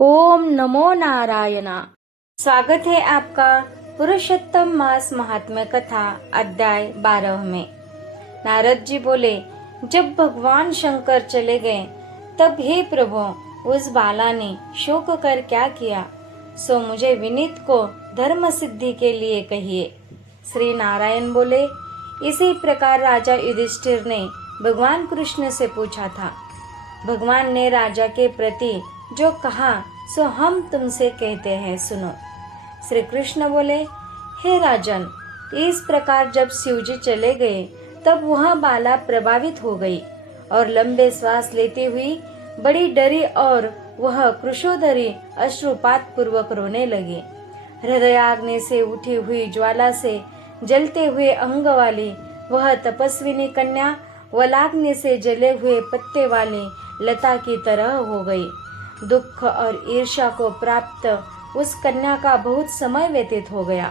ओम नमो नारायणा। स्वागत है आपका पुरुषोत्तम मास महात्म्य कथा अध्याय 12 में। नारद जी बोले, जब भगवान शंकर चले गए तब हे प्रभु, उस बाला ने शोक कर क्या किया, सो मुझे विनीत को धर्म सिद्धि के लिए कहिए। श्री नारायण बोले, इसी प्रकार राजा युधिष्ठिर ने भगवान कृष्ण से पूछा था। भगवान ने राजा के प्रति जो कहा सो हम तुमसे कहते हैं, सुनो। श्री कृष्ण बोले, हे राजन, इस प्रकार जब शिवजी चले गए तब वह बाला प्रभावित हो गई और लंबे श्वास लेती हुई बड़ी डरी और वह कृशोदरी अश्रुपात पूर्वक रोने लगी। हृदयाग्नि से उठी हुई ज्वाला से जलते हुए अंग वाली वह तपस्विनी कन्या वलाग्नि से जले हुए पत्ते वाली लता की तरह हो गई। दुख और ईर्ष्या को प्राप्त उस कन्या का बहुत समय व्यतीत हो गया।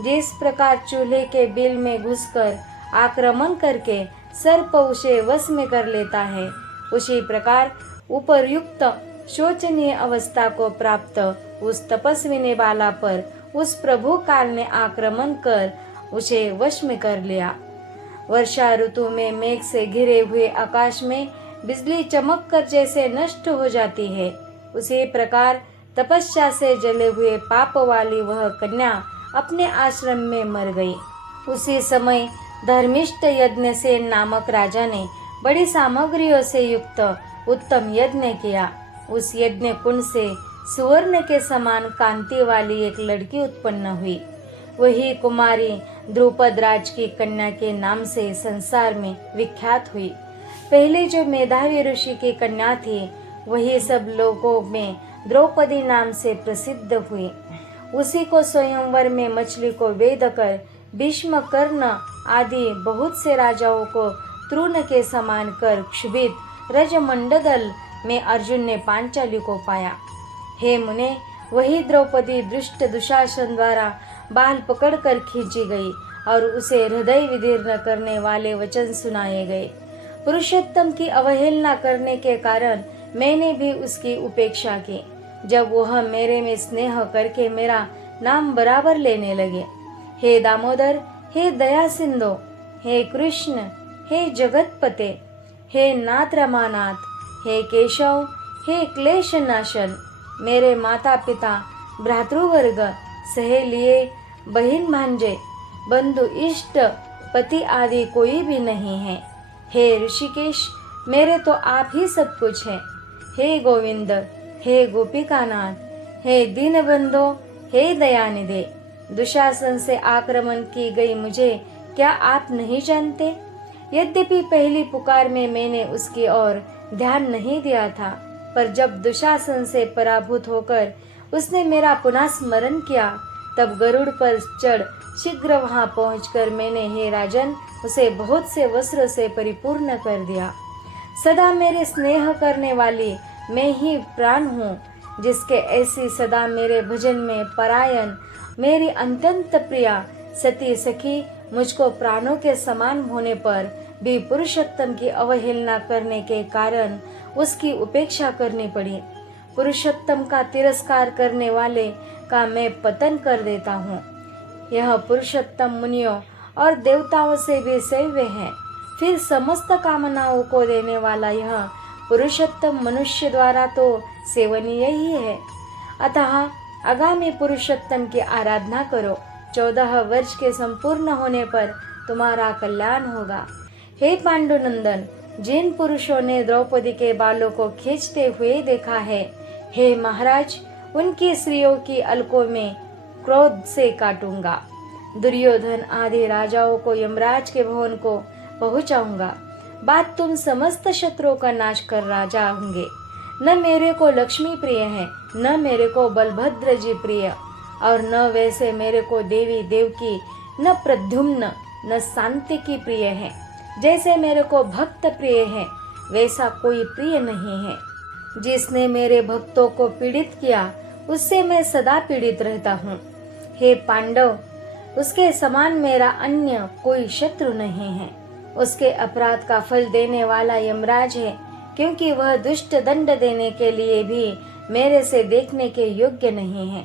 जिस प्रकार चूल्हे के बिल में घुसकर आक्रमण करके सर्प उसे वश में कर लेता है, उसी प्रकार उपर्युक्त शोचनीय अवस्था को प्राप्त उस तपस्विनी बाला पर उस प्रभु काल ने आक्रमण कर उसे वश में कर लिया। वर्षा ऋतु में मेघ से घिरे हुए आकाश में बिजली चमक कर जैसे नष्ट हो जाती है, उसी प्रकार तपस्या से जले हुए पाप वाली वह कन्या अपने आश्रम में मर गई। उसी समय धर्मिष्ठ यज्ञसेन नामक राजा ने बड़ी सामग्रियों से युक्त उत्तम यज्ञ किया। उस यज्ञ कुंड से सुवर्ण के समान कांति वाली एक लड़की उत्पन्न हुई। वही कुमारी द्रुपद राज की कन्या के नाम से संसार में विख्यात हुई। पहले जो मेधावी ऋषि की कन्या थी, वही सब लोगों में द्रौपदी नाम से प्रसिद्ध हुई। उसी को स्वयंवर में मछली को वेद कर भीष्म, कर्ण आदि बहुत से राजाओं को तृण के समान कर क्षुभित रजमंडल में अर्जुन ने पांचाली को पाया। हे मुने, वही द्रौपदी दुष्ट दुशासन द्वारा बाल पकड़कर खींची गई और उसे हृदय विदीर्ण करने वाले वचन सुनाए गए। पुरुषोत्तम की अवहेलना करने के कारण मैंने भी उसकी उपेक्षा की। जब वह मेरे में स्नेह करके मेरा नाम बराबर लेने लगे, हे दामोदर, हे दया सिंधु, हे कृष्ण, हे जगतपते, हे नाथ रमानाथ, हे केशव, हे क्लेश नाशन, मेरे माता पिता, भ्रातृवर्ग, सहेलिए, बहन भांजे, बंधु इष्ट, पति आदि कोई भी नहीं है। हे ऋषिकेश, मेरे तो आप ही सब कुछ है। हे गोविंद, हे गोपिकानाथ, हे दीनबंधो, हे दयानिधे, दुशासन से आक्रमण की गई मुझे क्या आप नहीं जानते? यद्यपि पहली पुकार में मैंने उसकी ओर ध्यान नहीं दिया था, पर जब दुशासन से पराभूत होकर उसने मेरा पुनः स्मरण किया, तब गरुड़ पर चढ़ शीघ्र वहां पहुंचकर मैंने, हे राजन, उसे बहुत से वस्त्र से परिपूर्ण कर दिया। सदा मेरे स्नेह करने वाली मैं ही प्राण हूँ, जिसके ऐसी सदा मेरे भजन में परायण मेरी अत्यंत प्रिया सती सखी मुझको प्राणों के समान होने पर भी पुरुषोत्तम की अवहेलना करने के कारण उसकी उपेक्षा करनी पड़ी। पुरुषोत्तम का तिरस्कार करने वाले का मैं पतन कर देता हूँ। यह पुरुषोत्तम मुनियों और देवताओं से भी सेव्य है। फिर समस्त कामनाओं को देने वाला यह पुरुषोत्तम मनुष्य द्वारा तो सेवनीय ही है। अतः आगामी पुरुषोत्तम की आराधना करो। 14 वर्ष के संपूर्ण होने पर तुम्हारा कल्याण होगा। हे पांडुनंदन, जिन पुरुषों ने द्रौपदी के बालों को खींचते हुए देखा है, हे महाराज, उनकी स्त्रियों की अलकों में क्रोध से काटूंगा। दुर्योधन आदि राजाओं को यमराज के भवन को पहुंचाऊंगा। बाद तुम समस्त शत्रुओं का नाश कर राजा होंगे। न मेरे को लक्ष्मी प्रिय है, न मेरे को बलभद्र जी प्रिय, और न वैसे मेरे को देवी देवकी, न प्रद्युम्न, न शांतिकी प्रिय है। जैसे मेरे को भक्त प्रिय है, वैसा कोई प्रिय नहीं है। जिसने मेरे भक्तों को पीड़ित किया, उससे मैं सदा पीड़ित रहता हूँ। हे पांडव, उसके समान मेरा अन्य कोई शत्रु नहीं है। उसके अपराध का फल देने वाला यमराज है, क्योंकि वह दुष्ट दंड देने के लिए भी मेरे से देखने के योग्य नहीं है।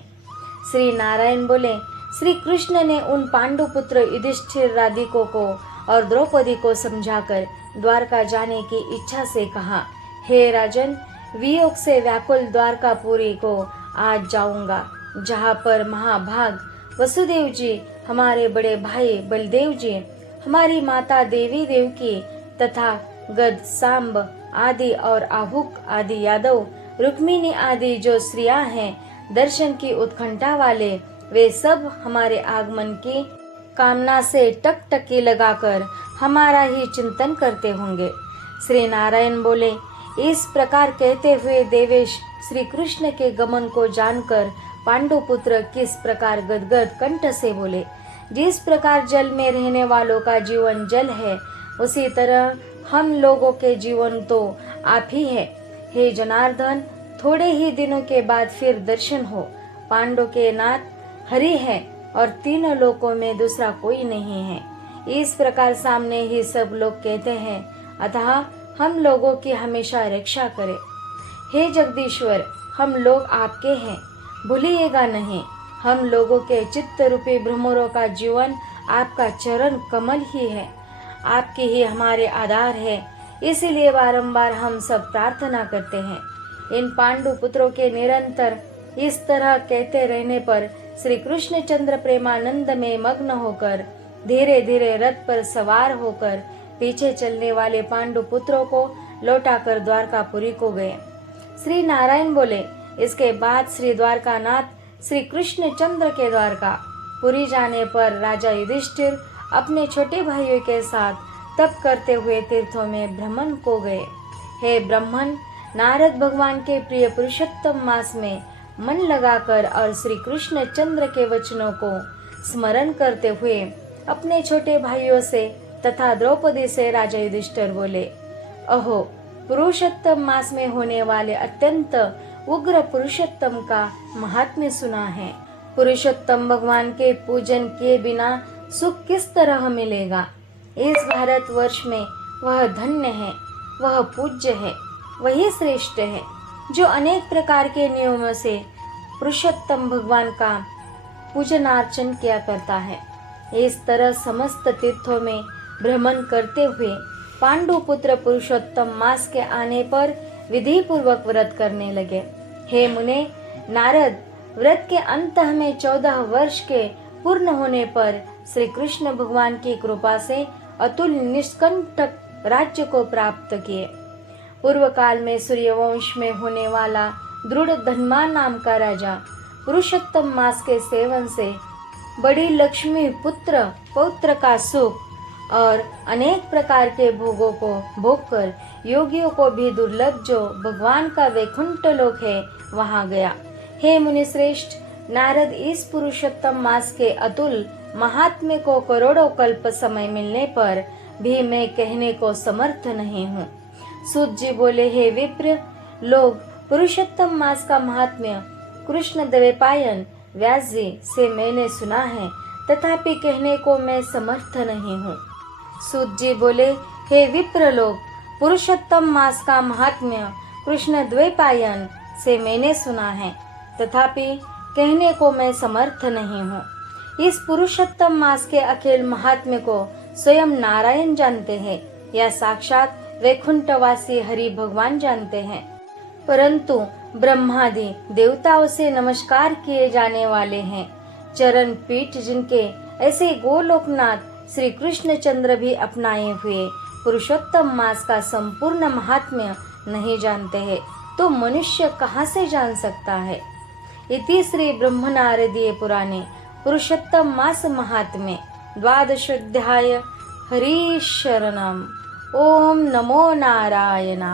श्री नारायण बोले, श्री कृष्ण ने उन पांडुपुत्र युधिष्ठिर, राधिको को और द्रौपदी को समझाकर द्वारका जाने की इच्छा से कहा, हे राजन, वियोग से व्याकुल द्वारकापुरी को आज जाऊंगा, जहाँ पर महाभाग वसुदेव जी, हमारे बड़े भाई बलदेव जी, हमारी माता देवी देवकी तथा गद, सांब आदि और आहुक आदि यादव, रुक्मिणी आदि जो स्त्रियां हैं, दर्शन की उत्कंठा वाले, वे सब हमारे आगमन की कामना से टकटकी लगाकर हमारा ही चिंतन करते होंगे। श्री नारायण बोले, इस प्रकार कहते हुए देवेश श्री कृष्ण के गमन को जानकर पांडुपुत्र किस प्रकार गदगद कंठ से बोले, जिस प्रकार जल में रहने वालों का जीवन जल है, उसी तरह हम लोगों के जीवन तो आप ही है। हे जनार्दन, थोड़े ही दिनों के बाद फिर दर्शन हो। पांडव के नाथ हरि है और तीनों लोकों में दूसरा कोई नहीं है। इस प्रकार सामने ही सब लोग कहते हैं, अतः हम लोगों की हमेशा रक्षा करे। हे जगदीश्वर, हम लोग आपके हैं, भूलिएगा नहीं। हम लोगों के चित्त रूपी भ्रमरों का जीवन आपका चरण कमल ही है, आपके ही हमारे आधार है। इसीलिए बारंबार हम सब प्रार्थना करते हैं। इन पांडु पुत्रों के निरंतर इस तरह कहते रहने पर श्री कृष्ण चंद्र प्रेमानंद में मग्न होकर धीरे धीरे रथ पर सवार होकर पीछे चलने वाले पांडु पुत्रों को लौटाकर द्वारकापुरी को गए। श्री नारायण बोले, इसके बाद श्री द्वारकानाथ श्री कृष्ण चंद्र के द्वारका पुरी जाने पर राजा युधिष्ठिर अपने छोटे भाइयों के साथ तप करते हुए तीर्थों में भ्रमण को गए। हे ब्राह्मण, नारद भगवान के प्रिय पुरुषोत्तम मास में मन लगाकर और श्री कृष्ण चंद्र के वचनों को स्मरण करते हुए अपने छोटे भाइयों से तथा द्रौपदी से राजा युधिष्ठिर बोले, अहो, पुरुषोत्तम मास में होने वाले अत्यंत उग्र पुरुषोत्तम का महात्म्य सुना है। पुरुषोत्तम भगवान के पूजन किए बिना सुख किस तरह मिलेगा। इस भारतवर्ष में वह धन्य है, वह पूज्य है, वही श्रेष्ठ है जो अनेक प्रकार के नियमों से पुरुषोत्तम भगवान का पूजनार्चन किया करता है। इस तरह समस्त तीर्थों में भ्रमण करते हुए पांडु पुत्र पुरुषोत्तम मास के आने पर विधि पूर्वक व्रत करने लगे। हे मुने, नारद, व्रत के अंत में 14 वर्ष के पूर्ण होने पर श्री कृष्ण भगवान की कृपा से अतुल निष्कंटक राज्य को प्राप्त किए। पूर्व काल में सूर्यवंश में होने वाला दृढ़ धन्मान नाम का राजा पुरुषोत्तम मास के सेवन से बड़ी लक्ष्मी, पुत्र पौत्र का सुख और अनेक प्रकार के भोगों को भोगकर योगियों को भी दुर्लभ जो भगवान का वैकुंठ लोक है वहां गया। हे मुनि श्रेष्ठ, नारद, इस पुरुषोत्तम मास के अतुल महात्म्य को करोड़ों कल्प समय मिलने पर भी मैं कहने को समर्थ नहीं हूँ। सूत जी बोले, हे विप्र लोग, पुरुषोत्तम मास का महात्म्य कृष्ण द्वैपायन व्यास जी से मैंने सुना है, तथापि कहने को मैं समर्थ नहीं हूँ। सूत जी बोले, हे विप्र लोग, पुरुषोत्तम मास का महात्म्य कृष्ण द्वैपायन से मैंने सुना है, तथापि कहने को मैं समर्थ नहीं हूँ। इस पुरुषोत्तम मास के अखिल महात्म्य को स्वयं नारायण जानते हैं या साक्षात वैकुंठवासी हरि भगवान जानते हैं, परंतु ब्रह्मादि देवताओं से नमस्कार किए जाने वाले हैं। चरण पीठ जिनके ऐसे गोलोकनाथ श्री कृष्ण चंद्र भी अपनाए हुए पुरुषोत्तम मास का संपूर्ण महात्म्य नहीं जानते हैं, तो मनुष्य कहाँ से जान सकता है। इति श्री ब्रह्मनारदीय पुराणे पुरुषोत्तम मास महात्म्ये द्वादशोऽध्याय। हरि शरणम्। ओम नमो नारायणा।